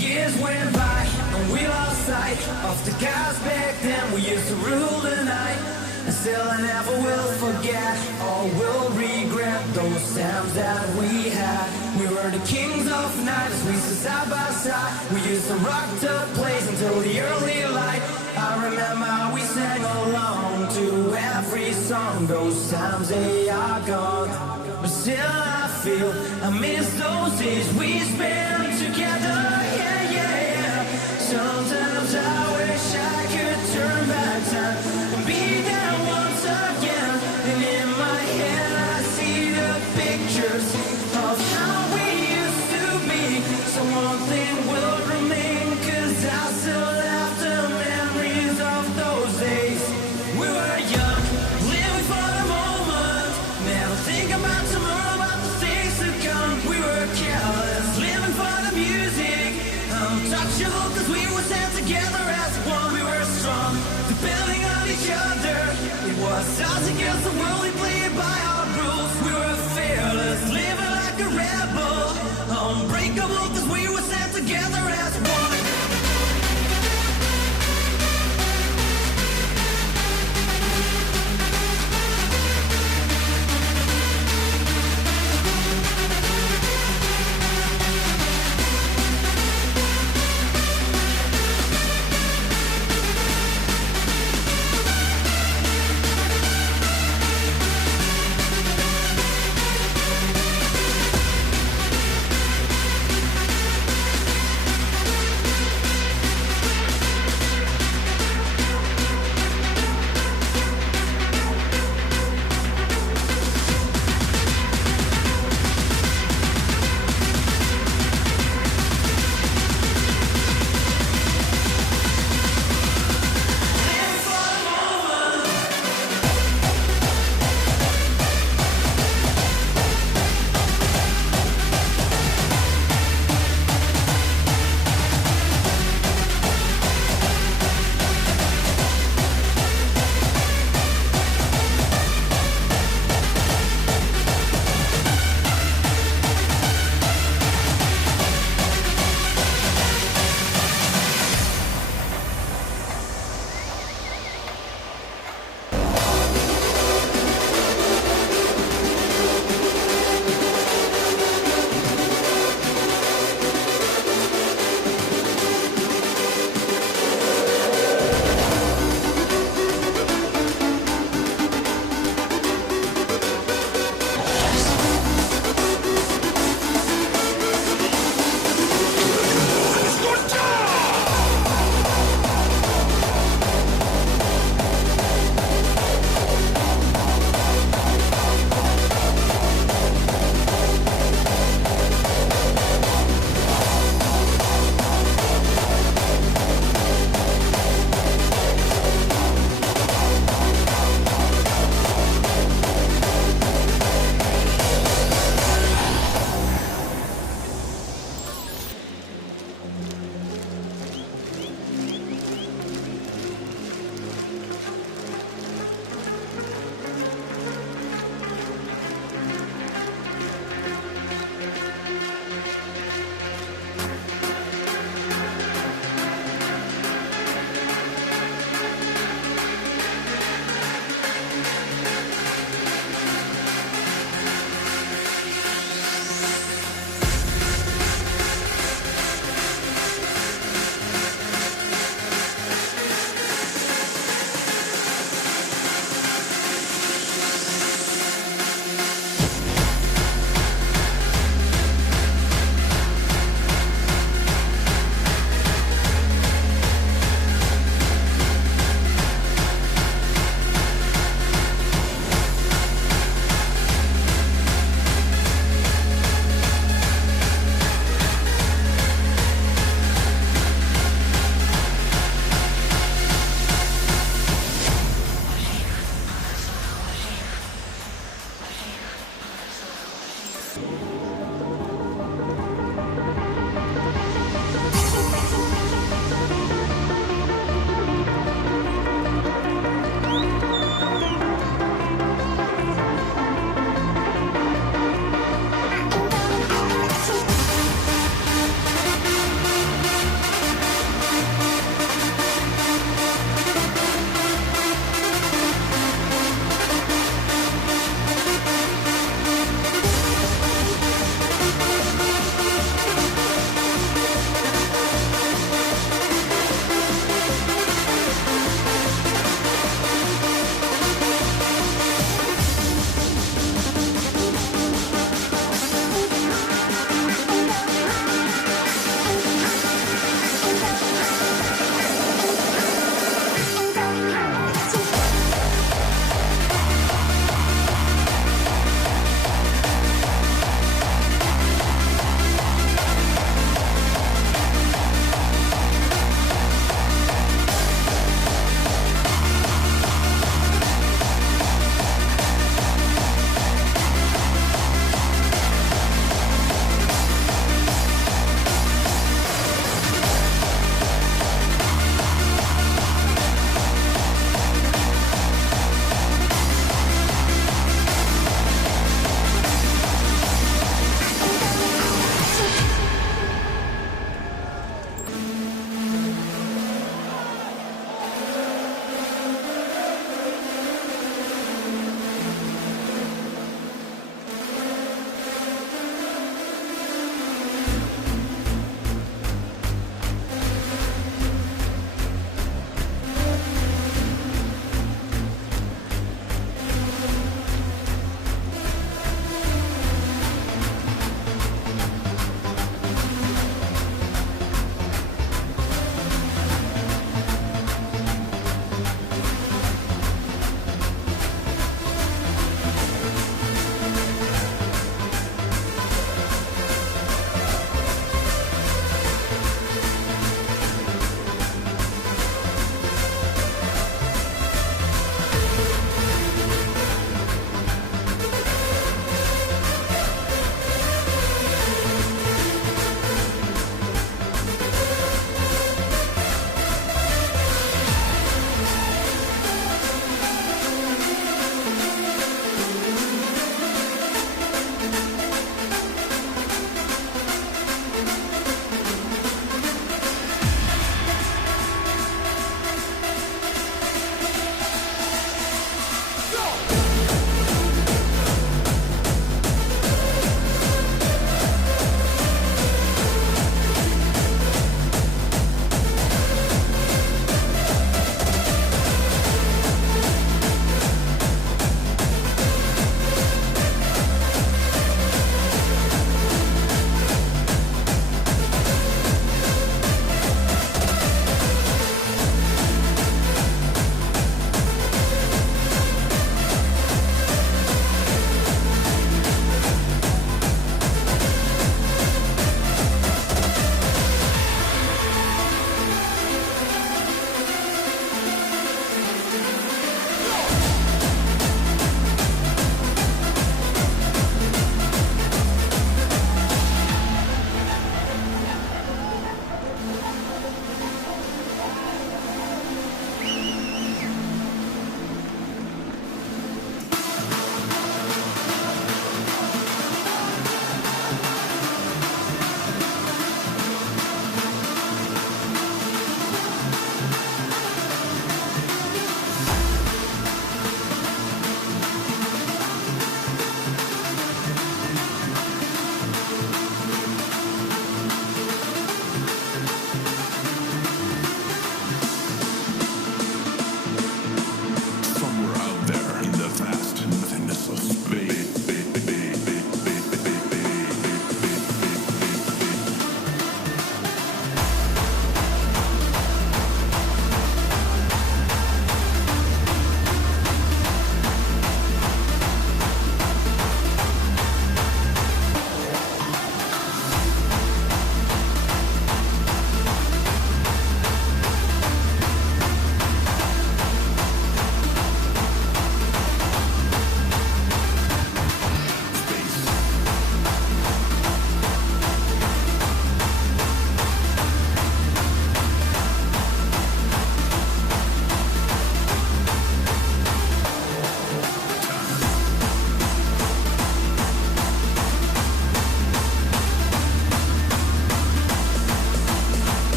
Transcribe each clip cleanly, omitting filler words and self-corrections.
Years went by and we lost sight of the guys back then. We used to rule the night, and still I never will forget or will regret those times that we had. We were the kings of night as we stood side by side. We used to rock the place until the early light. I remember how we sang along to every song. Those times they are gone, but still I feel I miss those days we spent together. Yeah, yeah, yeah. Sometimes I wish I could turn back time and be there once again. And in my head I see the pictures of how we used to be. So one thing will remain, 'cause I still have the memories of those days. We were young, living for the moment, never think about tomorrow, about the things to come. We were careless, living for the music, untouchable 'cause we were stand together as one. We were strong, depending on each other. It was us against the world, we played by our rules. We were fearless, living like a rebel, unbreakable 'cause we were stand together as one.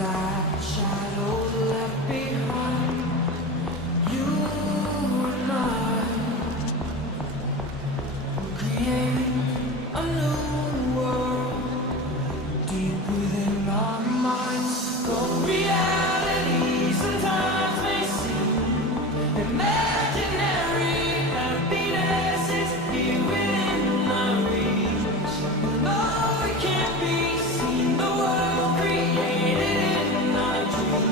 like shadows left behind. You and I create a new world deep within our minds. Though reality sometimes may seem imaginary, happiness is here within our reach. No, it can't be seen. The world created in our dreams.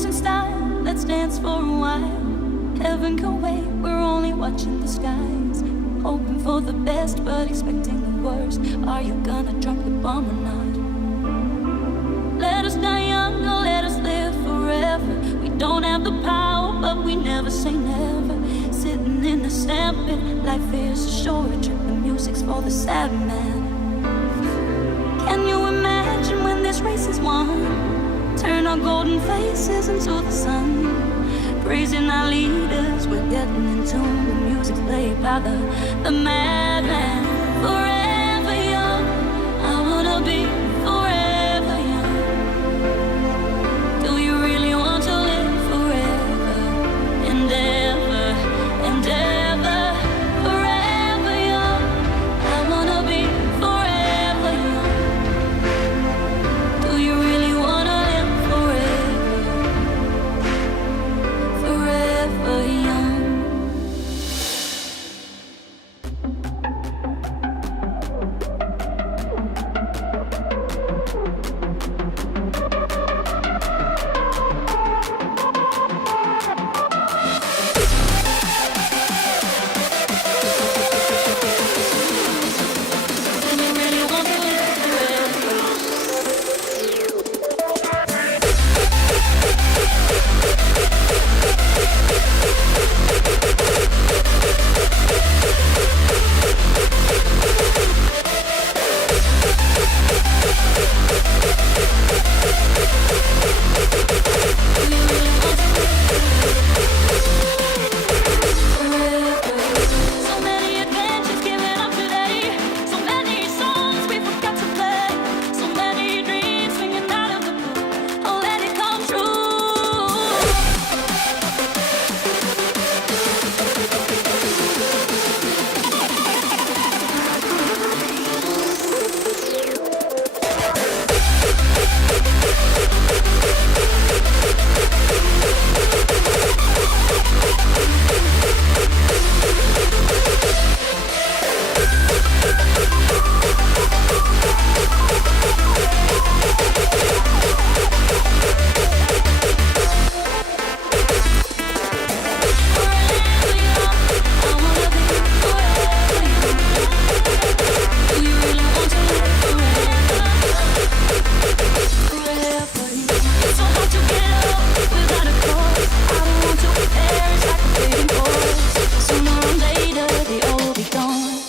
dancing style. Let's dance for a while. Heaven can wait, we're only watching the skies. Hoping for the best, but expecting the worst. Are you gonna drop the bomb or not? Let us die young or let us live forever. We don't have the power, but we never say never. Sitting in the sandpit, life is a short trip. The music's for the sad man. Can you imagine when this race is won? Turn our golden faces into the sun. Praising our leaders, we're getting in tune. The music's played by the madman. Forever young, I wanna be forever young. Do you really want to live forever and ever and ever? Forever young, I wanna be forever young. Do you really wanna live forever? Forever young.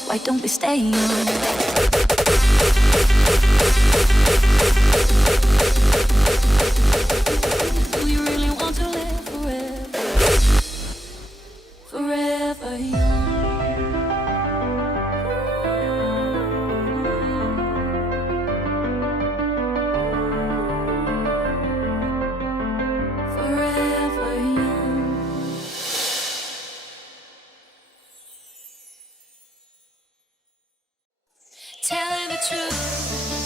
Why don't we stay young? Do you really want to live forever? Forever young. Forever young. Telling the truth,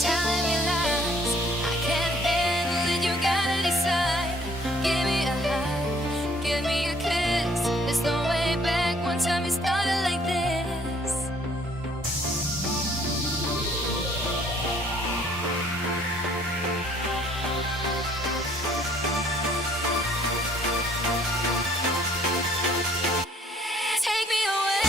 telling me lies. I can't handle it, you gotta decide. Give me a hug, give me a kiss. There's no way back, one time it started like this. Take me away.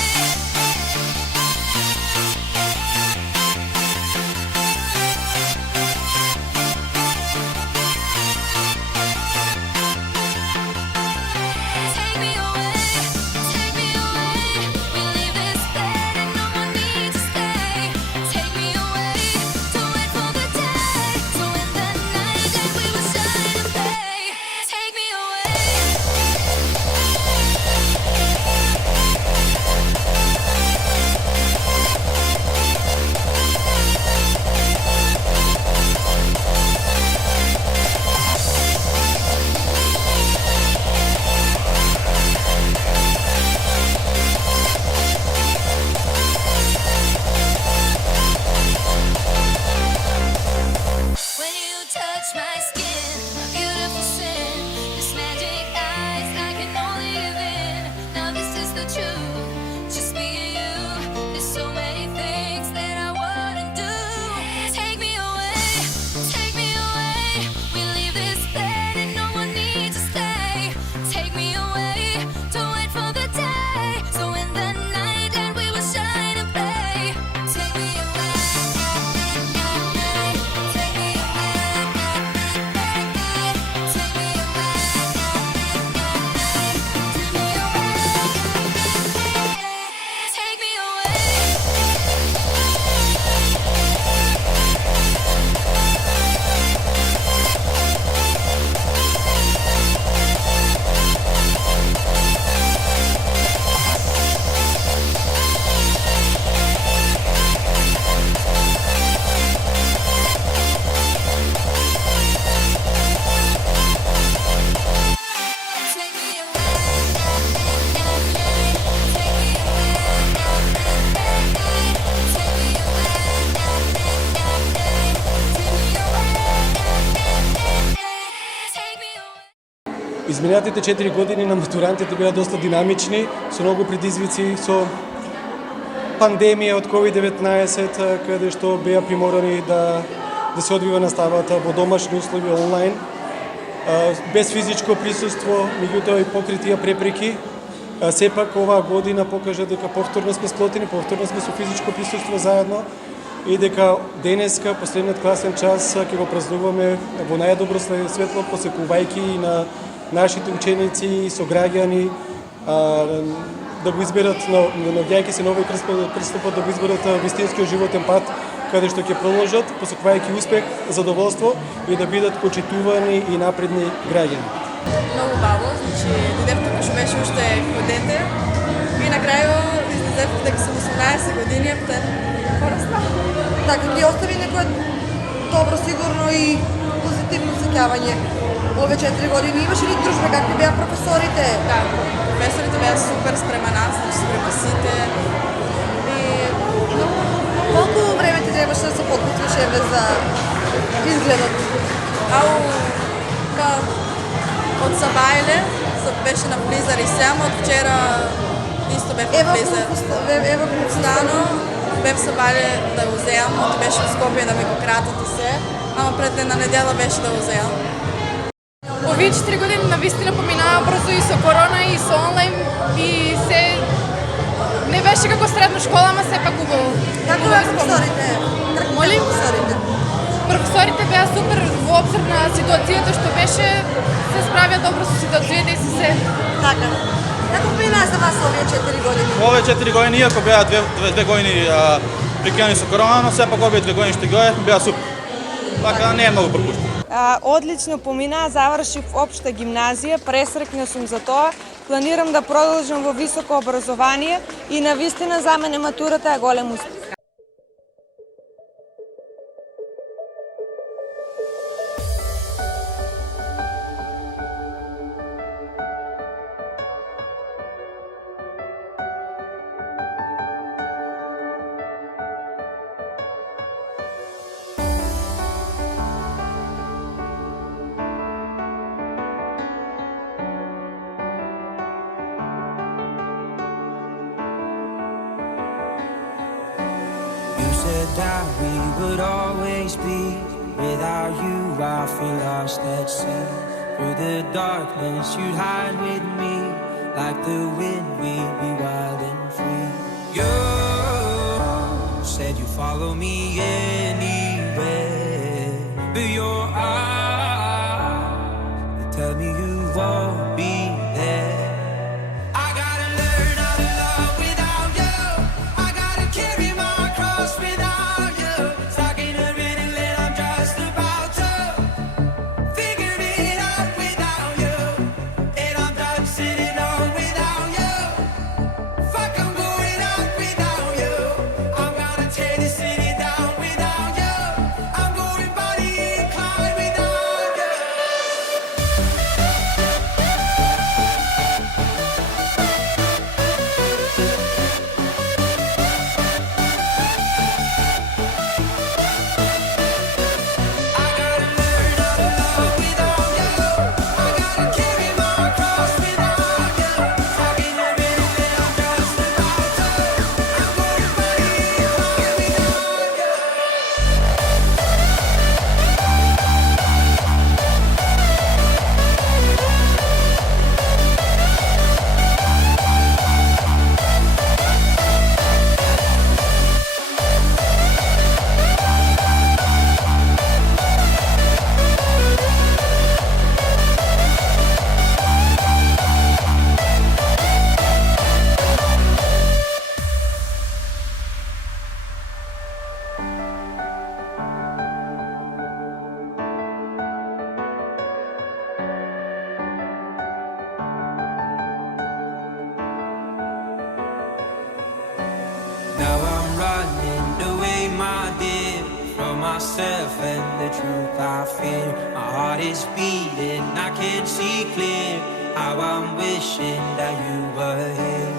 Изминатите 4 години на матурантите беа доста динамични, со многу предизвици, со пандемија од COVID-19, каде што беа приморани да се одвива наставата во домашни услови онлайн, без физичко присуство, меѓутоа и покри тие препреки. Сепак оваа година покажа дека повторно сме сплотени, повторно сме со физичко присуство заедно и дека денеска, последниот класен час, ќе го празнуваме во најдобро светло, посекувајќи и на нашите ученици и сограѓани да го изберат, наоѓајќи се на овој пристапот, да го изберат вистинскиот животен пат, каде што ќе продолжат, посекувајќи успех, задоволство и да бидат почитувани и напредни граѓани. Много баво, значи дойдев тук, ще беше още дете и накрая излезев дека съм 18 години, а потом порасна. Така, ги остави некое добро, сигурно и позитивно сеќавање. Овие 4 години имаше ли дружба, какви беа професорите? Да, професорите беа супер спрема нас, значи спрема сите. И Колку време ти требаше да се подготвиш еве за изгледот? ау, па, од Сабајле, беше на Влизар и сам, од вчера исто бев на Влизар. Ево го Стано, бев Сабајле да го земам, оти беше в Скопје да ми го кратат и се, ама пред една недела беше да го земам. Овие 4 години навистина поминаа брзо и со корона и со онлайн и се не беше како средна школа, ама сепак убаво. Како беа професорите? Молим? Професорите. Професорите беа супер во обзир на ситуацијата што беше, се справија добро со ситуацијата и се. Така. Како поминаа за вас овие 4 години? Овие 4 години, иако беа две години прекинани со корона, но сепак овие 2 години што ги беа супер. Така не е многу пропуштено. Одлично поминаа, завршив општа гимназија, пресрекна сум за тоа. Планирам да продолжам во високо образование и навистина за мене матурата е голем успех. Said that we would always be. Without you, I feel lost at sea. Through the darkness, you'd hide with me. Like the wind, we'd be wild and free. You said you'd follow me anywhere, but your eyes, they tell me you won't be there. I gotta learn how to love without you. I gotta carry my cross without you. Stuck in a riddle that I'm just about to figure it out without you. And I'm done sitting on without you. Fuck, I'm going out without you. I'm gonna tear this city down without you. I'm going body inclined without you. I gotta learn how to love without you. I gotta carry my cross without you. Stuck in a riddle that I'm just about to. I'm going body inclined without you. Now I'm running away, my dear, from myself and the truth I fear. My heart is beating, I can't see clear. How I'm wishing that you were here.